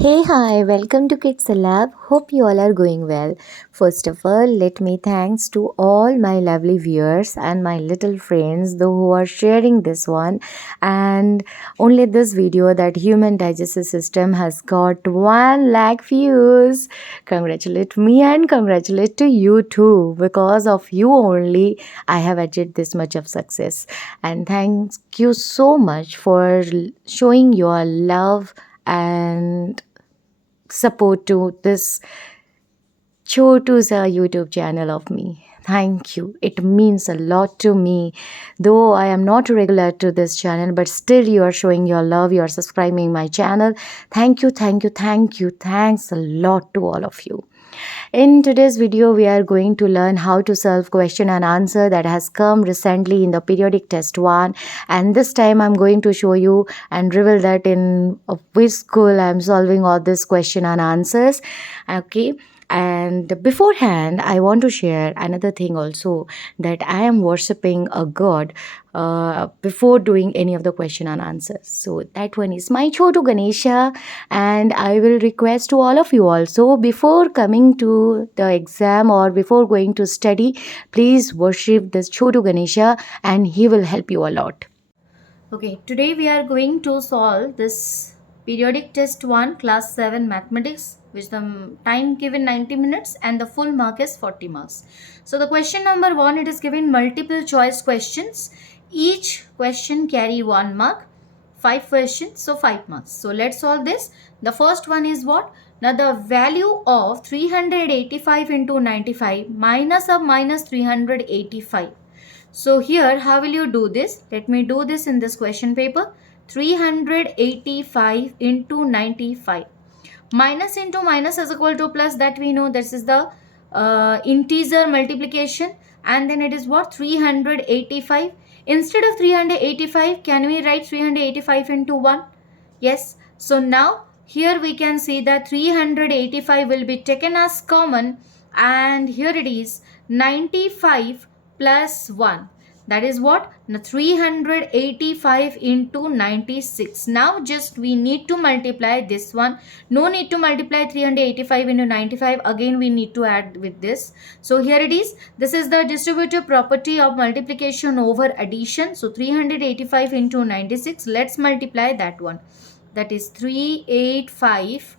Hey, hi, welcome to Kids Lab. Hope you all are going well. First of all, let me thanks to all my lovely viewers and my little friends though who are sharing this one, and only this video that human digestive system has got 1 lakh views. Congratulate me and congratulate to you too. Because of you only I have achieved this much of success. And thank you so much for showing your love and support to this chhotu's YouTube channel of me. Thank you. It means a lot to me. Though I am not regular to this channel, but still you are showing your love. You are subscribing my channel. Thank you, thank you, thank you. Thanks a lot to all of you. In today's video, we are going to learn how to solve question and answer that has come recently in the periodic test 1. And this time I'm going to show you and reveal that in which school I'm solving all this question and answers. Okay. And beforehand, I want to share another thing also, that I am worshipping a god before doing any of the question and answers. So that one is my chhotu Ganesha, and I will request to all of you also, before coming to the exam or before going to study, please worship this chhotu Ganesha and he will help you a lot. Okay, today we are going to solve this periodic test 1 class 7 mathematics, which the time given 90 minutes and the full mark is 40 marks. So the question number 1, it is given multiple choice questions. Each question carry 1 mark. 5 questions, so 5 marks. So let's solve this. The first one is what? Now the value of 385 into 95 minus of minus 385. So here, how will you do this? Let me do this in this question paper. 385 into 95. Minus into minus is equal to plus, that we know. This is the integer multiplication. And then it is what? 385. Instead of 385, can we write 385 into 1? Yes. So now here we can see that 385 will be taken as common. And here it is 95 plus 1, that is what? Now 385 into 96. Now just we need to multiply this one. No need to multiply 385 into 95. Again we need to add with this. So here it is. This is the distributive property of multiplication over addition. So 385 into 96. Let's multiply that one. That is 385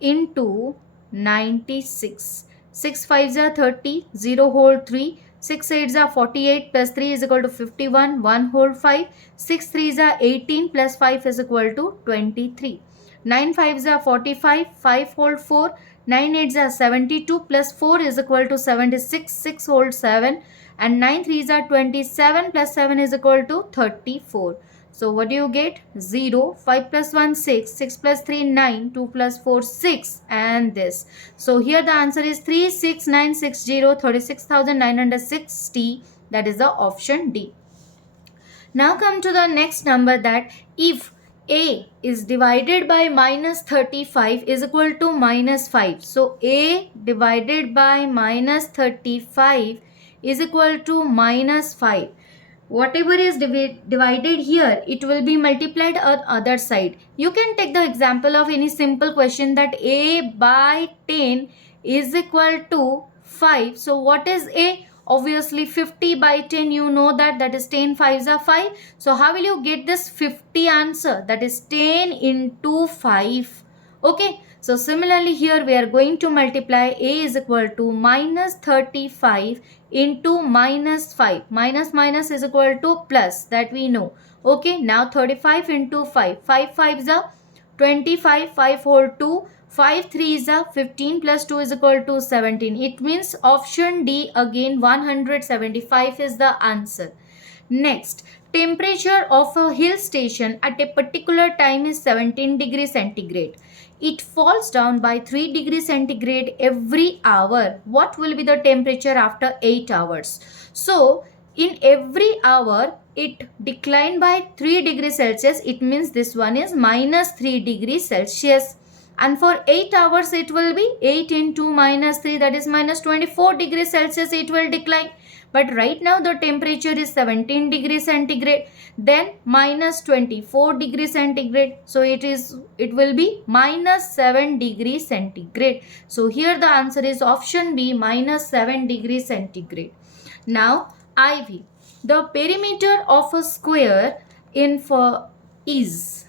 into 96. 6 5s are 30, 0 whole 3, 6 8s are 48 plus 3 is equal to 51, 1 whole 5, 6 3s are 18 plus 5 is equal to 23. 9 5s are 45, 5 whole 4, 9 8s are 72 plus 4 is equal to 76, 6 whole 7, and 9 3s are 27 plus 7 is equal to 34. So what do you get? 0, 5 plus 1, 6, 6 plus 3, 9, 2 plus 4, 6, and this. So here the answer is 36960, 36,960. That is the option D. Now come to the next number, that if A is divided by minus 35 is equal to minus 5. So A divided by minus 35 is equal to minus 5. Whatever is divided here, it will be multiplied on other side. You can take the example of any simple question, that A by 10 is equal to 5. So what is A? Obviously 50 by 10, you know that is 10 5s are 5. So how will you get this 50 answer? That is 10 into 5. Okay. So similarly here we are going to multiply. A is equal to minus 35 into minus 5. Minus minus is equal to plus, that we know. Okay, now 35 into 5. 5 5s are 25, 5 whole 2, 5 3s are 15 plus 2 is equal to 17. It means option D again 175 is the answer. Next, temperature of a hill station at a particular time is 17 degrees centigrade. It falls down by 3 degrees centigrade every hour. What will be the temperature after 8 hours? So, in every hour, it declined by 3 degrees Celsius. It means this one is minus 3 degrees Celsius. And for 8 hours, it will be 8 into minus 3, that is minus 24 degrees Celsius, it will decline. but right now the temperature is 17 degrees centigrade, then minus 24 degrees centigrade, so it will be minus 7 degrees centigrade. So here the answer is option B, minus 7 degrees centigrade. Now IV, the perimeter of a square in for is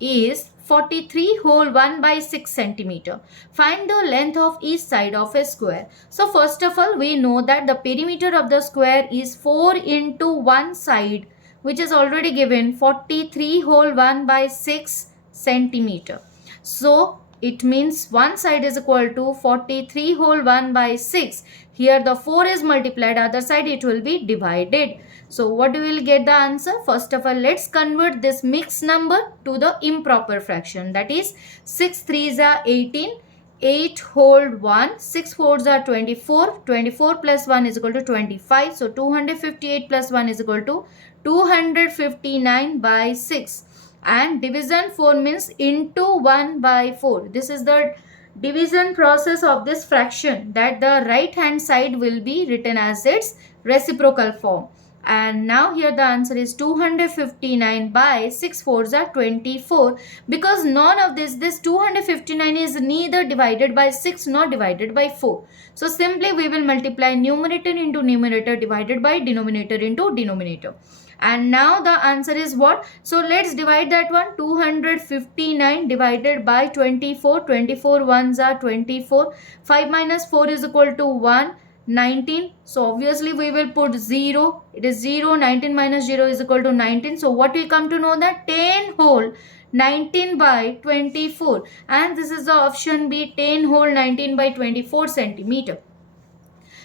43 whole 1 by 6 centimeter. Find the length of each side of a square. So first of all, we know that the perimeter of the square is 4 into one side, which is already given 43 whole 1 by 6 centimeter. So it means one side is equal to 43 whole 1 by 6. Here the 4 is multiplied, other side it will be divided. So what we will get the answer? First of all, let's convert this mixed number to the improper fraction. That is 6 3s are 18, 8 whole 1, 6 4s are 24, 24 plus 1 is equal to 25. So 258 plus 1 is equal to 259 by 6. And division 4 means into 1 by 4. This is the division process of this fraction, that the right hand side will be written as its reciprocal form. And now here the answer is 259 by 6 fours are 24, because none of this 259 is neither divided by 6 nor divided by 4. So simply we will multiply numerator into numerator divided by denominator into denominator. And now the answer is what? So let's divide that one. 259 divided by 24. 24 ones are 24. 5 minus 4 is equal to 1. 19. So obviously we will put 0. It is 0. 19 minus 0 is equal to 19. So what we come to know that 10 whole 19 by 24. And this is the option B, 10 whole 19 by 24 centimeter.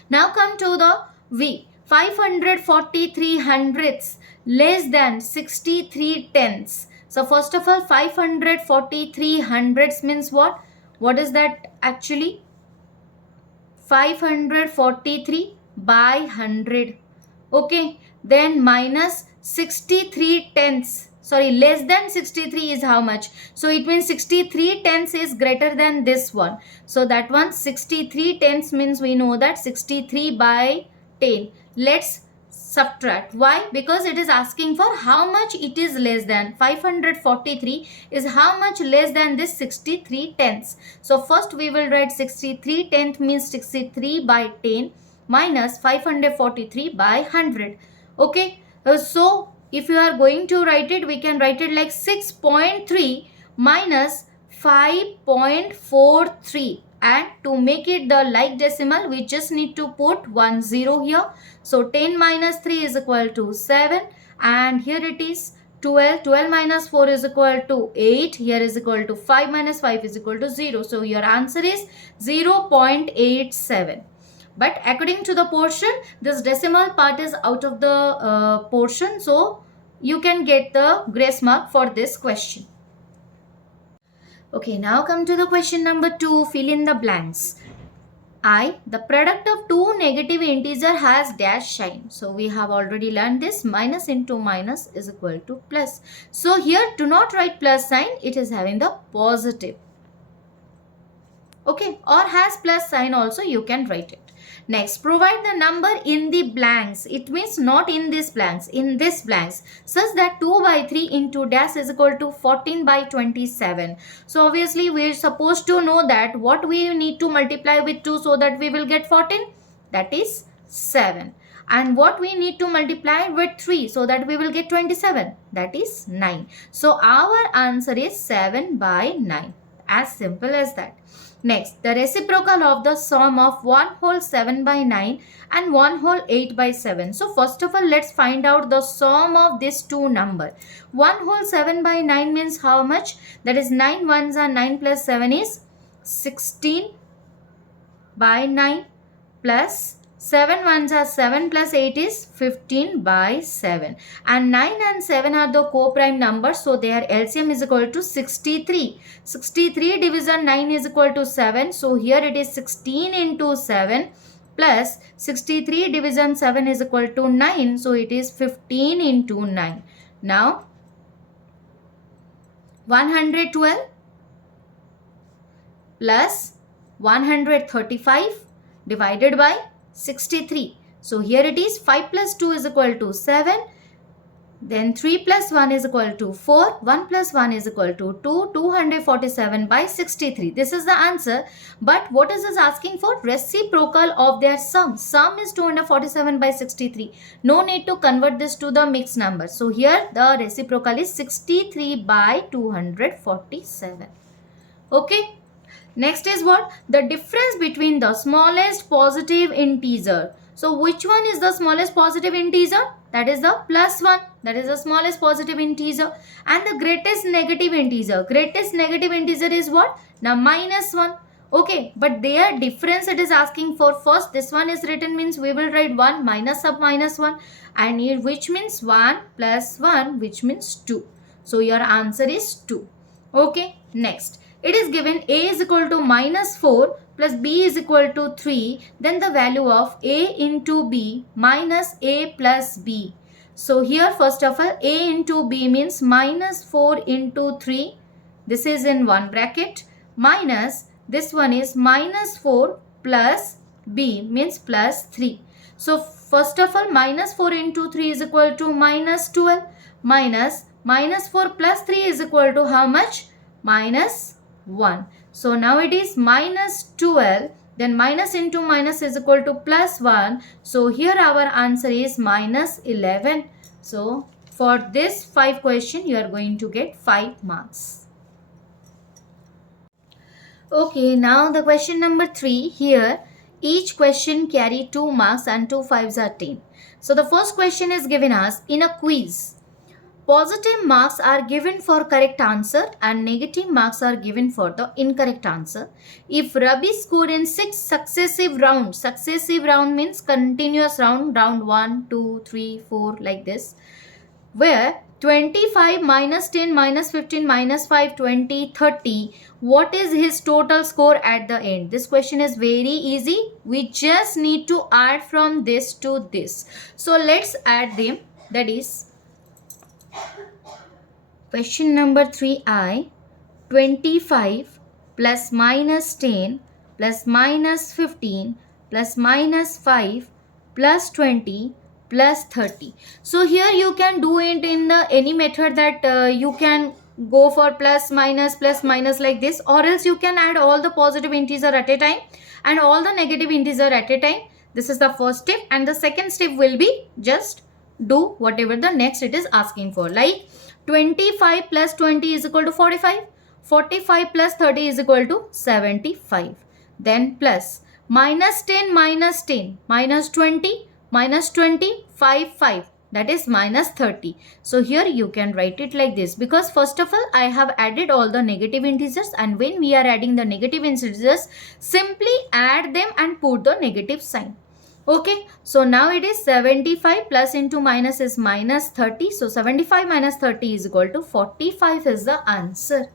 Now come to the V. 543 hundredths less than 63 tenths. So first of all, 543 hundredths means what? What is that actually? 543 by 100. Okay, then minus 63 tenths. Sorry, less than 63 is how much? So it means 63 tenths is greater than this one. So that one 63 tenths means we know that 63 by 10. Let's subtract. Why? Because it is asking for how much it is less than. 543 is how much less than this 63 tenths. So first we will write 63 tenth means 63 by 10 minus 543 by 100. Okay. So if you are going to write it, we can write it like 6.3 minus 5.43. And to make it the like decimal, we just need to put 1 0 here. So 10 minus 3 is equal to 7. And here it is 12. 12 minus 4 is equal to 8. Here is equal to 5 minus 5 is equal to 0. So your answer is 0.87. But according to the portion, this decimal part is out of the portion. So you can get the grace mark for this question. Okay, now come to the question number 2. Fill in the blanks. I, the product of two negative integer has dash sign. So we have already learned this. Minus into minus is equal to plus. So here do not write plus sign. It is having the positive. Okay, or has plus sign also, you can write it. Next, provide the number in the blanks. It means not in this blanks, in this blanks, such that 2 by 3 into dash is equal to 14 by 27. So obviously we are supposed to know that what we need to multiply with 2 so that we will get 14. That is 7. And what we need to multiply with 3 so that we will get 27. That is 9. So our answer is 7 by 9. As simple as that. Next, the reciprocal of the sum of 1 whole 7 by 9 and 1 whole 8 by 7. So first of all, let's find out the sum of these two numbers. 1 whole 7 by 9 means how much? That is 9 ones are 9 plus 7 is 16 by 9 plus 7 ones are 7 plus 8 is 15 by 7. And 9 and 7 are the co-prime numbers. So their LCM is equal to 63. 63 division 9 is equal to 7. So here it is 16 into 7 plus 63 division 7 is equal to 9. So it is 15 into 9. Now 112 plus 135 divided by 63. So here it is 5 plus 2 is equal to 7. Then 3 plus 1 is equal to 4. 1 plus 1 is equal to 2. 247 by 63. This is the answer. But what is this asking for? Reciprocal of their sum. Sum is 247 by 63. No need to convert this to the mixed number. So here the reciprocal is 63 by 247. Okay. Next is what? The difference between the smallest positive integer. So which one is the smallest positive integer? That is the plus 1. That is the smallest positive integer. And the greatest negative integer. Greatest negative integer is what? Now minus 1. Okay, but their difference it is asking for. First this one is written means we will write 1 minus of minus 1. And here which means 1 plus 1 which means 2. So your answer is 2. Okay, next. It is given a is equal to minus 4 plus b is equal to 3. Then the value of a into b minus a plus b. So here first of all a into b means minus 4 into 3. This is in one bracket. Minus this one is minus 4 plus b means plus 3. So first of all minus 4 into 3 is equal to minus 12. Minus 4 plus 3 is equal to how much? Minus 1. So now it is minus 12. Then minus into minus is equal to plus 1. So here our answer is minus 11. So for this 5 question you are going to get 5 marks. Okay, now the question number 3 here. Each question carry 2 marks and 2 5s are 10. So the first question is given us in a quiz. Positive marks are given for correct answer and negative marks are given for the incorrect answer. If Rabi scored in 6 successive round means continuous round 1, 2, 3, 4 like this, where 25 minus 10 minus 15 minus 5 20 30, what is his total score at the end? This question is very easy. We just need to add from this to this. So let's add them. That is question number 3I, 25 plus minus 10 plus minus 15 plus minus 5 plus 20 plus 30. So here you can do it in the any method that you can go for plus minus like this, or else you can add all the positive integer at a time and all the negative integer at a time. This is the first step, and the second step will be just do whatever the next it is asking for. Like 25 plus 20 is equal to 45. 45 plus 30 is equal to 75. Then plus minus 10 minus 10 minus 20 minus 20 5 that is minus 30. So here you can write it like this, because first of all I have added all the negative integers, and when we are adding the negative integers simply add them and put the negative sign. Okay, so now it is 75 plus into minus is minus 30. So 75 minus 30 is equal to 45 is the answer.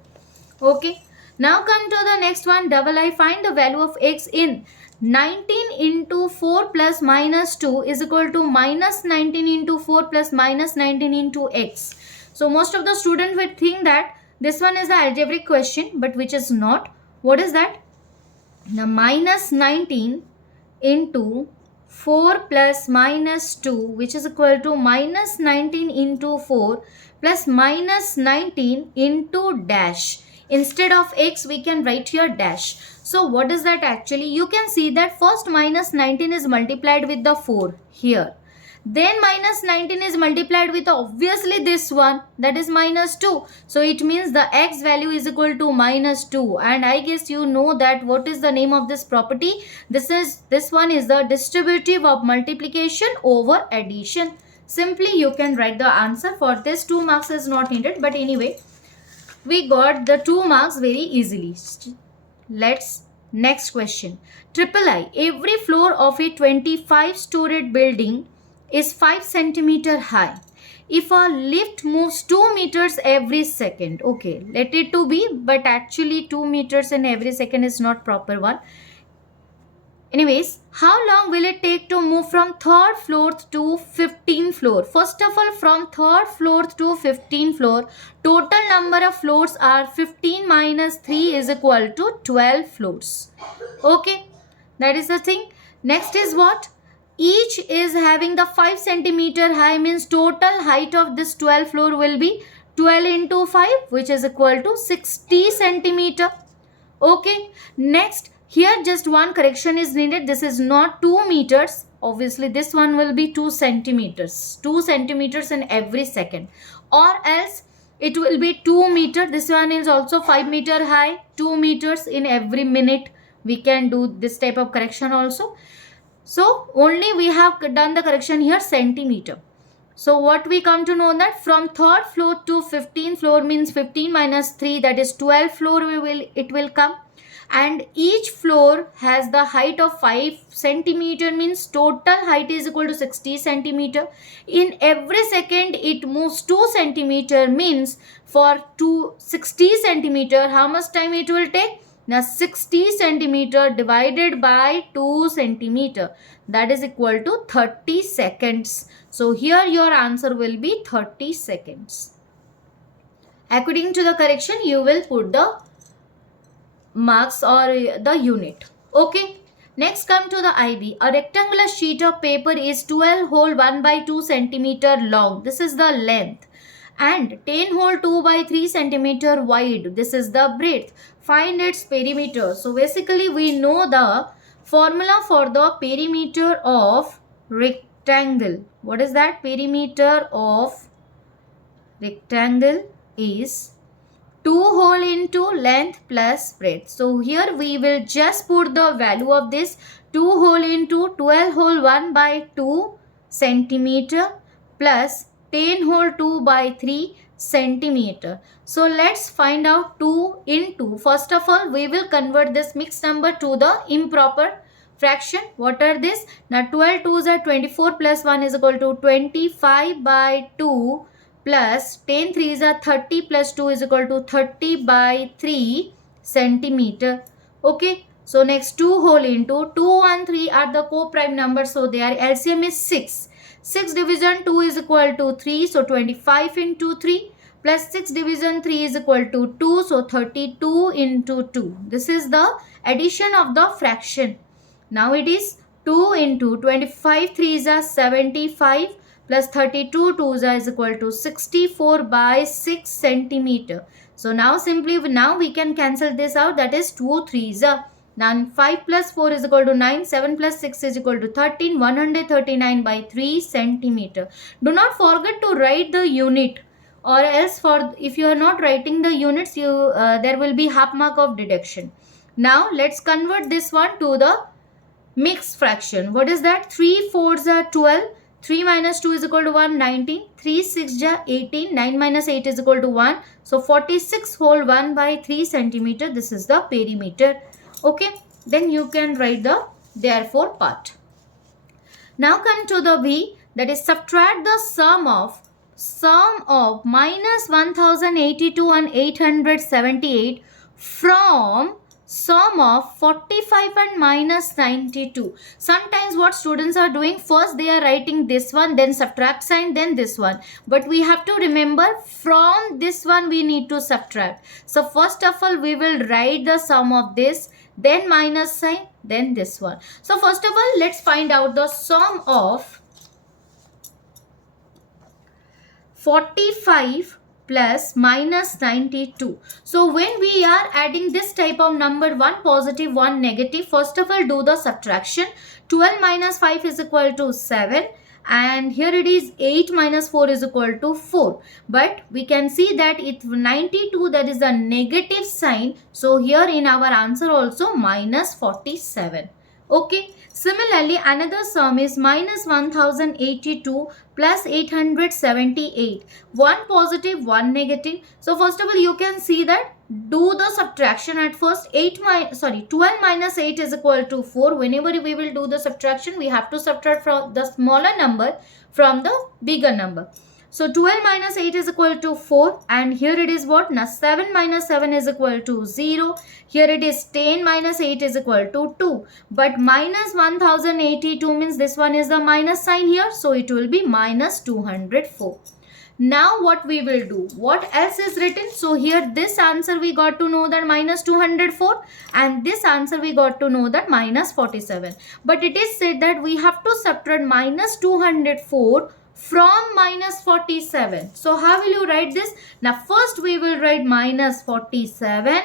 Okay, now come to the next one. Double I, find the value of x in 19 into 4 plus minus 2 is equal to minus 19 into 4 plus minus 19 into x. So most of the students would think that this one is the algebraic question, but which is not. What is that? The minus 19 into 4 plus minus 2, which is equal to minus 19 into 4 plus minus 19 into dash. Instead of x we can write here dash. So what is that actually? You can see that first minus 19 is multiplied with the 4 here. Then minus 19 is multiplied with obviously this one, that is minus 2. So it means the x value is equal to minus 2. And I guess you know that what is the name of this property. This one is the distributive of multiplication over addition. Simply you can write the answer. For this 2 marks is not needed, but anyway we got the 2 marks very easily. Let's next question. Triple I, every floor of a 25-storied building is 5 centimeter high. If a lift moves 2 meters every second, okay, let it to be, but actually 2 meters in every second is not proper one. Anyways, how long will it take to move from 3rd floor to 15th floor? First of all, from 3rd floor to 15th floor, total number of floors are 15 minus 3 is equal to 12 floors. Okay, that is the thing. Next is what? each is having the 5 centimeter high, means total height of this 12 floor will be 12 into 5, which is equal to 60 centimeter. Okay, next here just one correction is needed. This is not 2 meters. Obviously this one will be 2 centimeters. 2 centimeters in every second, or else it will be 2 meter. This one is also 5 meter high, 2 meters in every minute. We can do this type of correction also. So only we have done the correction here centimeter. So what we come to know that from third floor to 15th floor means 15 minus 3, that is 12 floor it will come, and each floor has the height of 5 centimeter, means total height is equal to 60 centimeter. In every second it moves 2 centimeter, means for 60 centimeter how much time it will take? Now 60 centimeter divided by 2 centimeter, that is equal to 30 seconds. So here your answer will be 30 seconds. According to the correction, you will put the marks or the unit. Okay. Next come to the IB. A rectangular sheet of paper is 12 hole 1 by 2 centimeter long. This is the length. And 10 hole 2 by 3 centimeter wide. This is the breadth. Find its perimeter. So basically we know the formula for the perimeter of rectangle. What is that? Perimeter of rectangle is 2 hole into length plus breadth. So here we will just put the value of this 2 hole into 12 hole 1 by 2 centimeter plus 10 hole 2 by 3 centimeter. So let's find out 2 into. First of all, we will convert this mixed number to the improper fraction. What are this? Now 12 2s are 24 plus 1 is equal to 25 by 2 plus 10 3s are 30 plus 2 is equal to 30 by 3 centimeter. Okay. So next 2 whole into 2 and 3 are the co-prime numbers. So their LCM is 6. 6 division 2 is equal to 3. So 25 into 3 plus 6 division 3 is equal to 2. So 32 into 2. This is the addition of the fraction. Now it is 2 into 25 3s are 75 plus 32 2s are is equal to 64 by 6 centimeter. So now simply we can cancel this out, that is 2 3s are. Now 5 plus 4 is equal to 9, 7 plus 6 is equal to 13, 139 by 3 centimeter. Do not forget to write the unit, or else for if you are not writing the units, there will be half mark of deduction. Now let's convert this one to the mixed fraction. What is that? 3 4s are 12. 3 minus 2 is equal to 1, 19. 3 6 are 18. 9 minus 8 is equal to 1. So 46 whole 1 by 3 centimeter. This is the perimeter. Okay. Then you can write the therefore part. Now come to the B, that is subtract the sum of minus 1082 and 878 from sum of 45 and minus 92. Sometimes what students are doing, first they are writing this one, then subtract sign, then this one. But we have to remember from this one we need to subtract. So first of all we will write the sum of this, then minus sign, then this one. So first of all let's find out the sum of 45 plus minus 92. So when we are adding this type of number, one positive, one negative, first of all do the subtraction. 12 minus 5 is equal to 7, and here it is 8 minus 4 is equal to 4. But we can see that it 92, that is a negative sign. So here in our answer also minus 47. Okay. Similarly, another sum is minus 1082 plus 878. One positive, one negative. So first of all, you can see that do the subtraction at first. 12 minus 8 is equal to 4. Whenever we will do the subtraction, we have to subtract from the smaller number from the bigger number. So 12 minus 8 is equal to 4, and here it is what? Now 7 minus 7 is equal to 0. Here it is 10 minus 8 is equal to 2. But minus 1082 means this one is the minus sign here. So it will be minus 204. Now what we will do, what else is written? So here this answer we got to know that minus 204, and this answer we got to know that minus 47. But it is said that we have to subtract minus 204 from minus 47. So how will you write this? Now first we will write minus 47,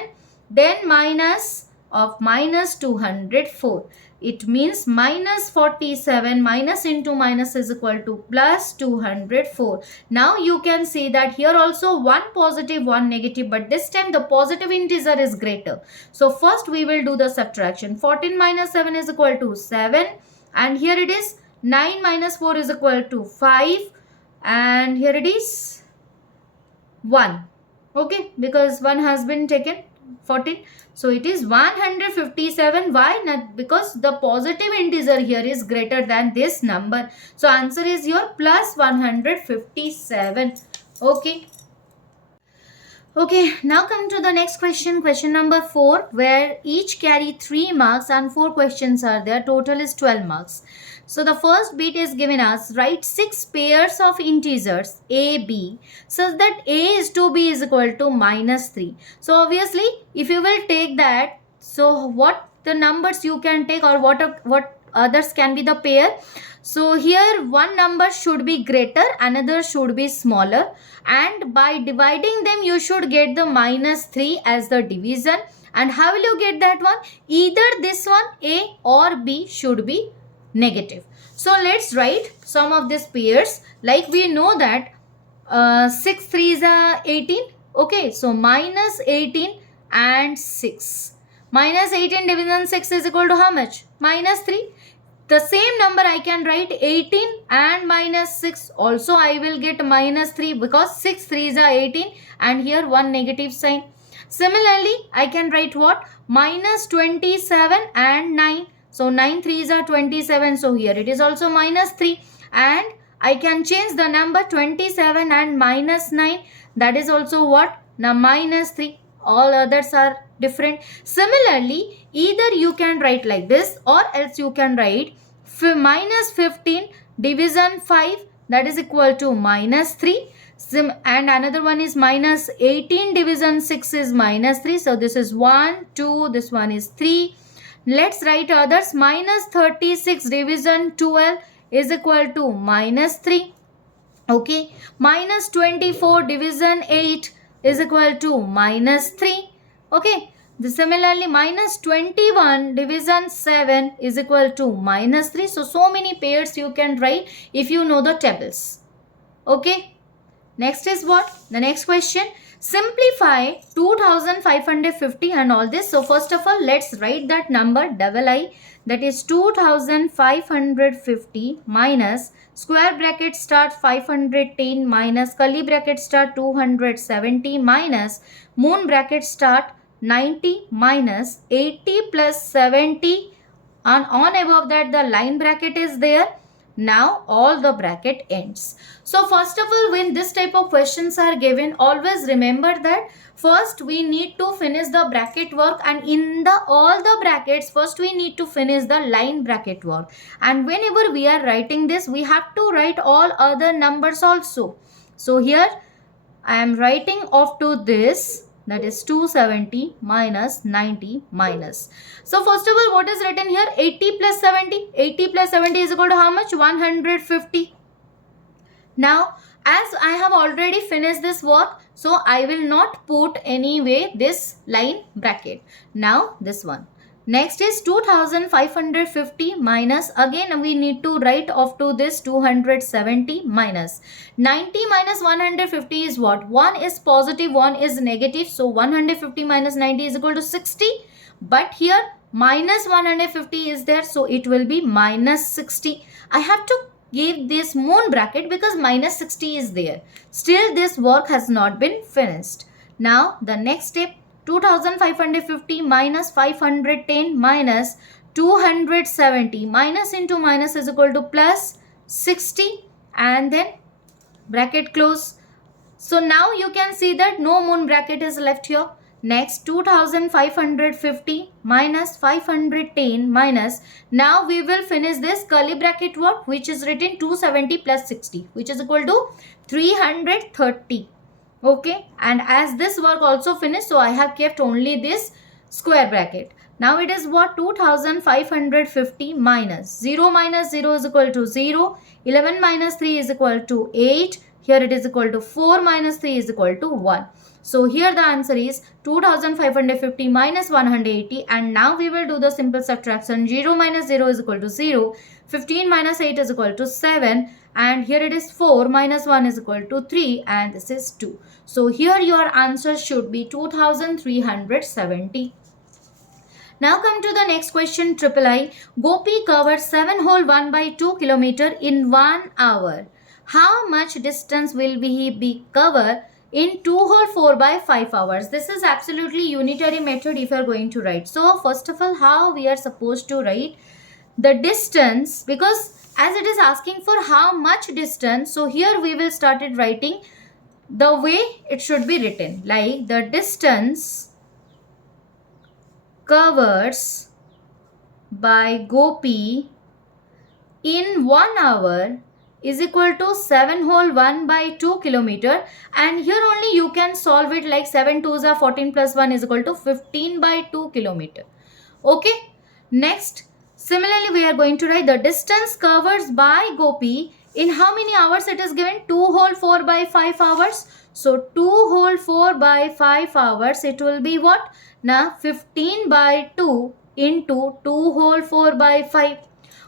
then minus of minus 204. It means minus 47 minus into minus is equal to plus 204. Now you can see that here also one positive, one negative, but this time the positive integer is greater. So first we will do the subtraction. 14 minus 7 is equal to 7, and here it is 9 minus 4 is equal to 5, and here it is 1. Okay, because 1 has been taken, 14. So it is 157. Why? Not because the positive integer here is greater than this number. So answer is your plus 157. Okay. Okay, now come to the next question, question number 4, where each carry 3 marks and 4 questions are there. Total is 12 marks. So the first bit is given us, write 6 pairs of integers a, b, such that a is to b is equal to minus 3. So obviously, if you will take that, so what the numbers you can take, or what others can be the pair. So here one number should be greater, another should be smaller, and by dividing them you should get the minus 3 as the division. And how will you get that one? Either this one a or b should be negative. So let's write some of these pairs. Like we know that 6 3s are 18. Okay, so minus 18 and 6. Minus 18 division 6 is equal to how much? Minus 3. The same number I can write 18 and minus 6. Also I will get minus 3 because 6 3s are 18 and here one negative sign. Similarly, I can write what? Minus 27 and 9. So 9 3s are 27. So here it is also minus 3. And I can change the number 27 and minus 9. That is also what? Now minus 3. All others are different. Similarly, either you can write like this, or else you can write minus 15 division 5, that is equal to minus 3. And another one is minus 18 division 6 is minus 3. So this is 1, 2, this one is 3. Let's write others. Minus 36 division 12 is equal to minus 3. Okay. Minus 24 division 8 is equal to minus 3. Okay. Similarly, minus 21 division 7 is equal to minus 3. So many pairs you can write if you know the tables. Okay. Next is what? The next question. Simplify 2550 and all this. So first of all, let's write that number double I. That is 2550 minus square bracket start 510 minus curly bracket start 270 minus moon bracket start 90 minus 80 plus 70, and on above that the line bracket is there. Now all the bracket ends. So first of all, when this type of questions are given, always remember that first we need to finish the bracket work, and in the all the brackets first we need to finish the line bracket work. And whenever we are writing this, we have to write all other numbers also. So here I am writing off to this, that is 270 minus 90 minus. So first of all, what is written here? 80 plus 70. 80 plus 70 is equal to how much? 150. Now, as I have already finished this work, so I will not put anyway this line bracket. Now, this one. Next is 2550 minus, again we need to write off to this 270 minus 90 minus 150 is what? 1 is positive, 1 is negative. So 150 minus 90 is equal to 60. But here minus 150 is there, so it will be minus 60. I have to give this moon bracket because minus 60 is there. Still this work has not been finished. Now the next step, 2550 minus 510 minus 270 minus into minus is equal to plus 60, and then bracket close. So now you can see that no moon bracket is left here. Next 2550 minus 510 minus, now we will finish this curly bracket what, which is written 270 plus 60, which is equal to 330. Okay, and as this work also finished, so I have kept only this square bracket. Now it is what, 2550 minus 0 minus 0 is equal to 0, 11 minus 3 is equal to 8, here it is equal to 4 minus 3 is equal to 1. So here the answer is 2550 minus 180, and now we will do the simple subtraction. 0 minus 0 is equal to 0, 15 minus 8 is equal to 7, and here it is 4 minus 1 is equal to 3, and this is 2. So here your answer should be 2370. Now come to the next question, triple I. Gopi covered 7 whole 1 by 2 kilometer in 1 hour. How much distance will he be cover in 2 whole 4 by 5 hours? This is absolutely unitary method if you are going to write. So first of all, how we are supposed to write the distance, because as it is asking for how much distance, so here we will started writing the way it should be written, like the distance covers by Gopi in 1 hour is equal to 7 whole 1 by 2 kilometer, and here only you can solve it like 7 2s are 14 plus 1 is equal to 15 by 2 kilometer. Okay, next similarly we are going to write the distance covered by Gopi in how many hours it is given, 2 whole 4 by 5 hours. So 2 whole 4 by 5 hours, it will be what? Now 15 by 2 into 2 whole 4 by 5,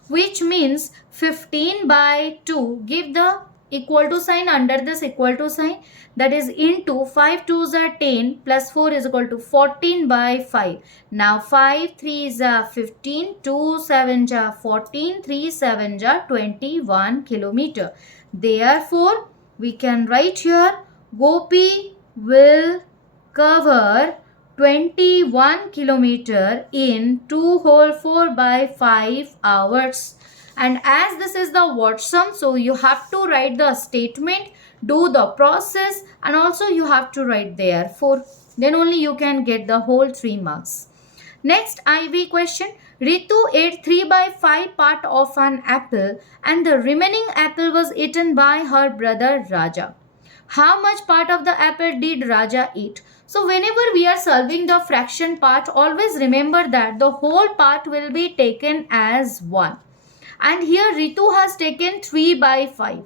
which means 15 by 2, give the equal to sign under this equal to sign, that is into 5 2s are 10 plus 4 is equal to 14 by 5. Now 5 3s are 15, 2 7s are 14, 3 7s are 21 kilometer. Therefore we can write here Gopi will cover 21 kilometer in 2 whole 4 by 5 hours. And as this is the word sum, so you have to write the statement, do the process, and also you have to write therefore. Then only you can get the whole 3 marks. Next IV question. Ritu ate 3 by 5 part of an apple and the remaining apple was eaten by her brother Raja. How much part of the apple did Raja eat? So whenever we are solving the fraction part, always remember that the whole part will be taken as 1. And here Ritu has taken 3 by 5.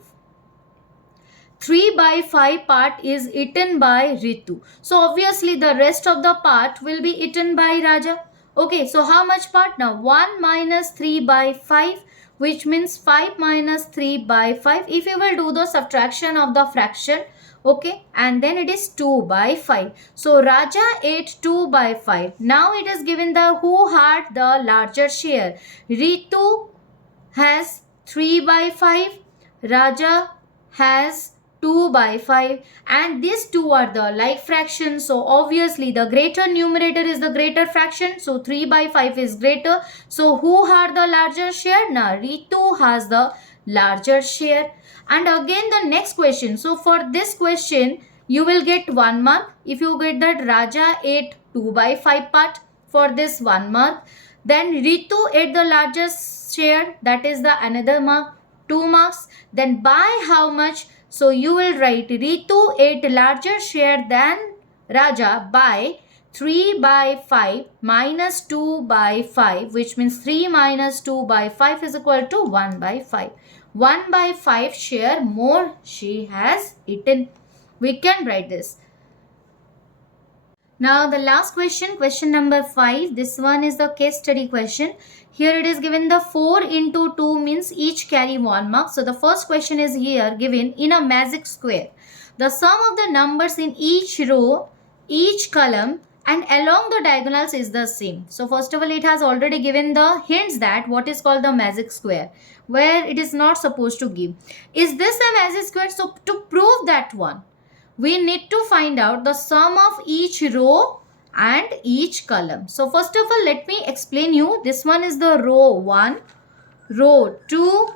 3 by 5 part is eaten by Ritu. So obviously the rest of the part will be eaten by Raja. Okay, so how much part? Now 1 minus 3 by 5, which means 5 minus 3 by 5. If you will do the subtraction of the fraction, okay, and then it is 2 by 5. So Raja ate 2 by 5. Now it is given the who had the larger share. Ritu has 3 by 5, Raja has 2 by 5, and these two are the like fractions. So obviously the greater numerator is the greater fraction. So 3 by 5 is greater. So who had the larger share? Now Ritu has the larger share. And again the next question. So for this question you will get 1 mark if you get that Raja ate 2 by 5 part, for this 1 mark. Then Ritu ate the largest share, that is the another mark, 2 marks. Then by how much? So you will write Ritu ate larger share than Raja by 3 by 5 minus 2 by 5, which means 3 minus 2 by 5 is equal to 1 by 5. 1 by 5 share more she has eaten. We can write this. Now the last question, question number 5. This one is the case study question. Here it is given the 4 into 2 means each carry 1 mark. So the first question is here given in a magic square. The sum of the numbers in each row, each column and along the diagonals is the same. So first of all it has already given the hints that what is called the magic square, where it is not supposed to give. Is this a magic square? So to prove that one, we need to find out the sum of each row and each column. So first of all let me explain you. This one is the row 1, row 2,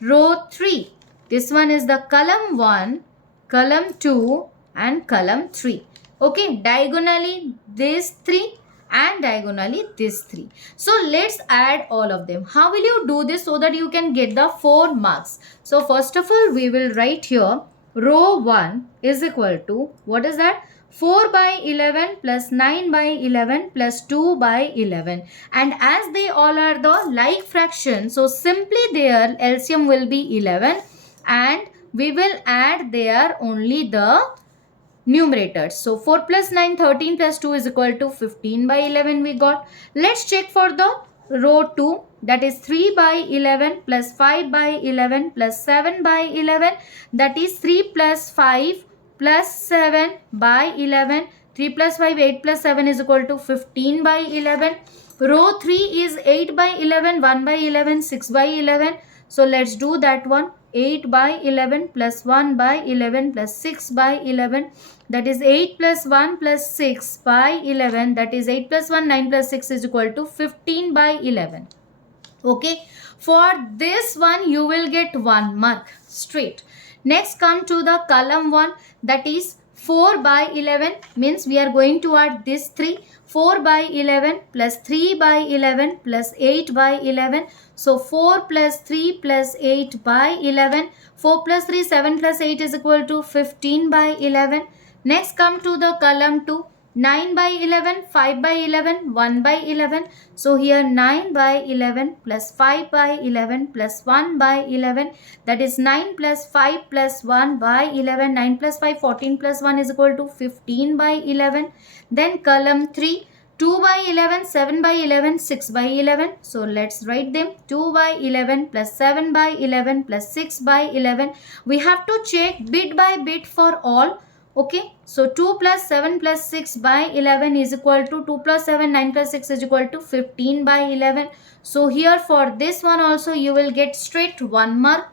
row 3. This one is the column 1, column 2 and column 3. Okay, diagonally this 3 and diagonally this 3. So let's add all of them. How will you do this so that you can get the 4 marks? So first of all, we will write here row 1 is equal to, what is that? 4 by 11 plus 9 by 11 plus 2 by 11. And as they all are the like fractions, so simply their LCM will be 11 and we will add there only the numerators. So 4 plus 9, 13 plus 2 is equal to 15 by 11 we got. Let's check for the row 2, that is 3 by 11 plus 5 by 11 plus 7 by 11, that is 3 plus 5 plus 7 by 11. 3 plus 5, 8 plus 7 is equal to 15 by 11. Row 3 is 8 by 11, 1 by 11, 6 by 11. So let's do that one. 8 by 11 plus 1 by 11 plus 6 by 11, that is 8 plus 1 plus 6 by 11, that is 8 plus 1, 9 plus 6 is equal to 15 by 11. Okay, for this one you will get 1 mark straight. Next come to the column 1, that is 4 by 11, means we are going to add this 3. 4 by 11 plus 3 by 11 plus 8 by 11. So 4 plus 3 plus 8 by 11. 4 plus 3, 7 plus 8 is equal to 15 by 11. Next come to the column 2. 9 by 11, 5 by 11, 1 by 11. So here 9 by 11 plus 5 by 11 plus 1 by 11, that is 9 plus 5 plus 1 by 11. 9 plus 5, 14 plus 1 is equal to 15 by 11. Then column 3, 2 by 11, 7 by 11, 6 by 11. So let's write them. 2 by 11 plus 7 by 11 plus 6 by 11. We have to check bit by bit for all. Okay, so 2 plus 7 plus 6 by 11 is equal to 2 plus 7, 9 plus 6 is equal to 15 by 11. So here for this one also you will get straight 1 mark.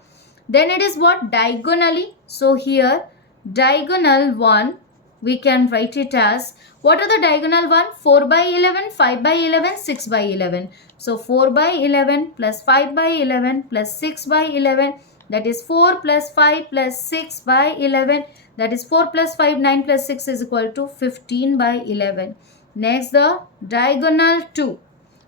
Then it is what? Diagonally. So here diagonal 1, we can write it as, what are the diagonal 1? 4 by 11, 5 by 11, 6 by 11. So 4 by 11 plus 5 by 11 plus 6 by 11, that is 4 plus 5 plus 6 by 11, that is 4 plus 5, 9 plus 6 is equal to 15 by 11. Next the diagonal 2.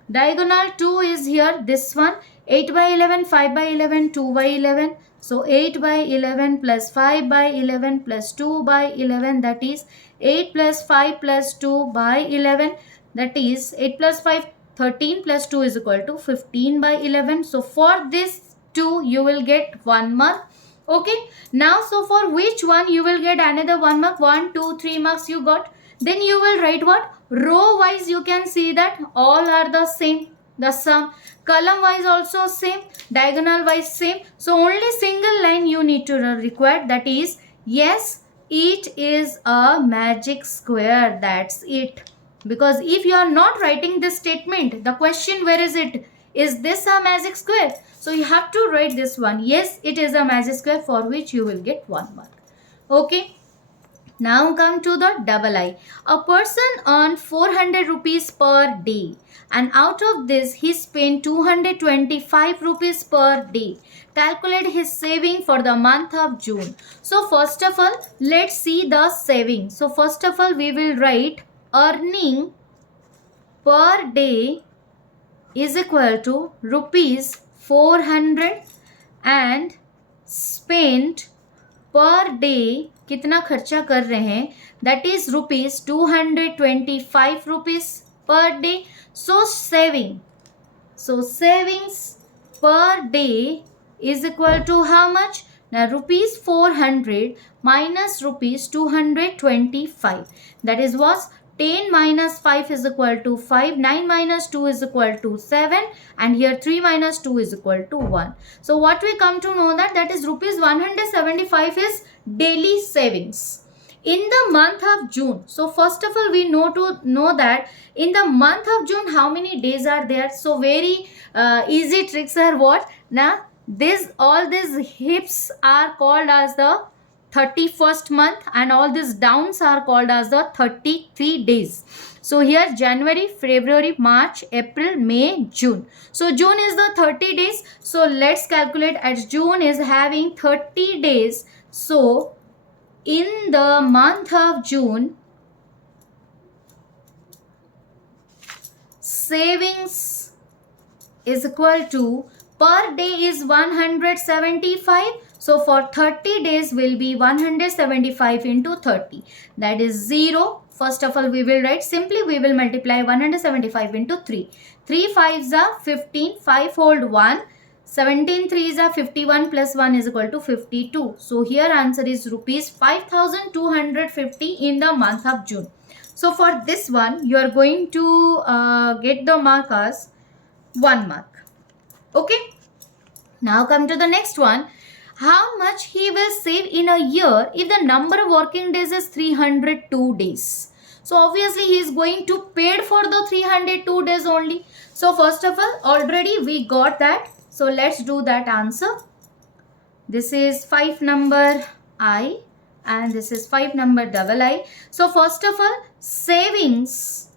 Diagonal 2 is here, this one, 8 by 11, 5 by 11, 2 by 11. So 8 by 11 plus 5 by 11 plus 2 by 11, that is 8 plus 5 plus 2 by 11, that is 8 plus 5, 13 plus 2 is equal to 15 by 11. So for this 2 you will get 1 mark. Okay, now so for which one you will get another 1 mark? 1, 2, 3 marks you got. Then you will write what? Row wise you can see that all are the same, the sum. Column wise also same, diagonal wise same. So only single line you need to require, that is, yes, it is a magic square. That's it. Because if you are not writing this statement, the question, where is it? Is this a magic square? So you have to write this one. Yes, it is a magic square, for which you will get 1 mark. Okay. Now come to the double I. A person earned 400 rupees per day, and out of this he spent 225 rupees per day. Calculate his saving for the month of June. So first of all, let's see the saving. So first of all, we will write earning per day is equal to rupees 400 and spent per day कितना खर्चा कर रहे हैं, that is rupees 225 rupees per day. So savings per day is equal to how much? Now rupees 400 minus rupees 225, that is was 10 minus 5 is equal to 5, 9 minus 2 is equal to 7, and here 3 minus 2 is equal to 1. So what we come to know that is rupees 175 is daily savings in the month of June. So first of all, we know that in the month of June how many days are there. So very easy tricks are what? Now all these hips are called as the 31st month, and all these downs are called as the 33 days. So here January, February, March, April, May, June. So June is the 30 days. So let's calculate, as June is having 30 days. So in the month of June, savings is equal to, per day is 175. So for 30 days will be 175 into 30. That is 0. First of all, we will write simply, we will multiply 175 into 3. 3 5s are 15, 5 hold 1. 17 3s are 51 plus 1 is equal to 52. So here answer is rupees 5250 in the month of June. So for this one, you are going to get the mark as 1 mark. Okay. Now come to the next one. How much he will save in a year if the number of working days is 302 days? So obviously he is going to paid for the 302 days only. So first of all, already we got that. So let's do that answer. This is 5 number I and this is 5 number double I. So first of all, savings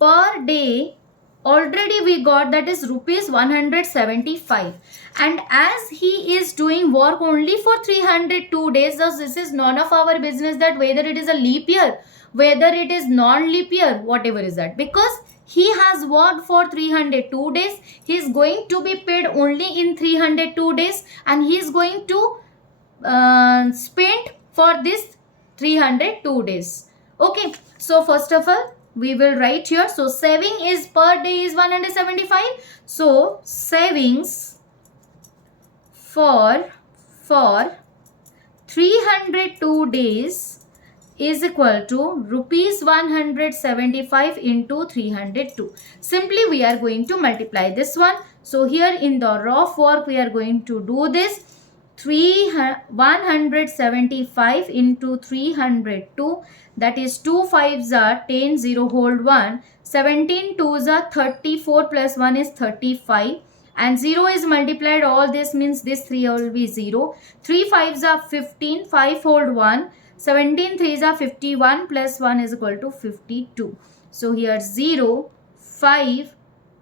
per day already we got, that is rupees 175, and as he is doing work only for 302 days, thus this is none of our business that whether it is a leap year, whether it is non-leap year, whatever is that, because he has worked for 302 days, he is going to be paid only in 302 days and he is going to spend for this 302 days. Okay, so first of all we will write here. So saving is per day is 175. So savings for 302 days is equal to rupees 175 into 302. Simply we are going to multiply this one. So here in the rough work we are going to do this. 175 into 302, that is 2 5s are 10, 0 hold 1, 17 2s are 34 plus 1 is 35 and 0 is multiplied, all this means this 3 will be 0, 3 5s are 15, 5 hold 1, 17 3s are 51 plus 1 is equal to 52. So here 0, 5,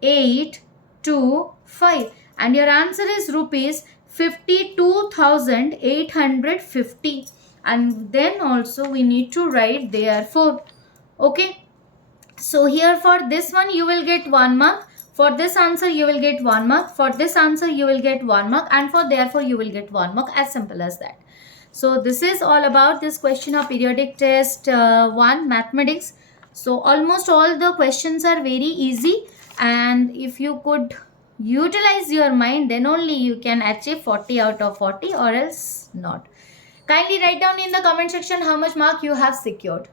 8, 2, 5 and your answer is rupees 52,850, and then also we need to write therefore. Okay, so here for this one you will get 1 mark, for this answer you will get 1 mark, for this answer you will get 1 mark, and for therefore you will get 1 mark, as simple as that. So this is all about this question of periodic test 1 mathematics. So almost all the questions are very easy, and if you could utilize your mind, then only you can achieve 40 out of 40 or else not. Kindly write down in the comment section how much mark you have secured.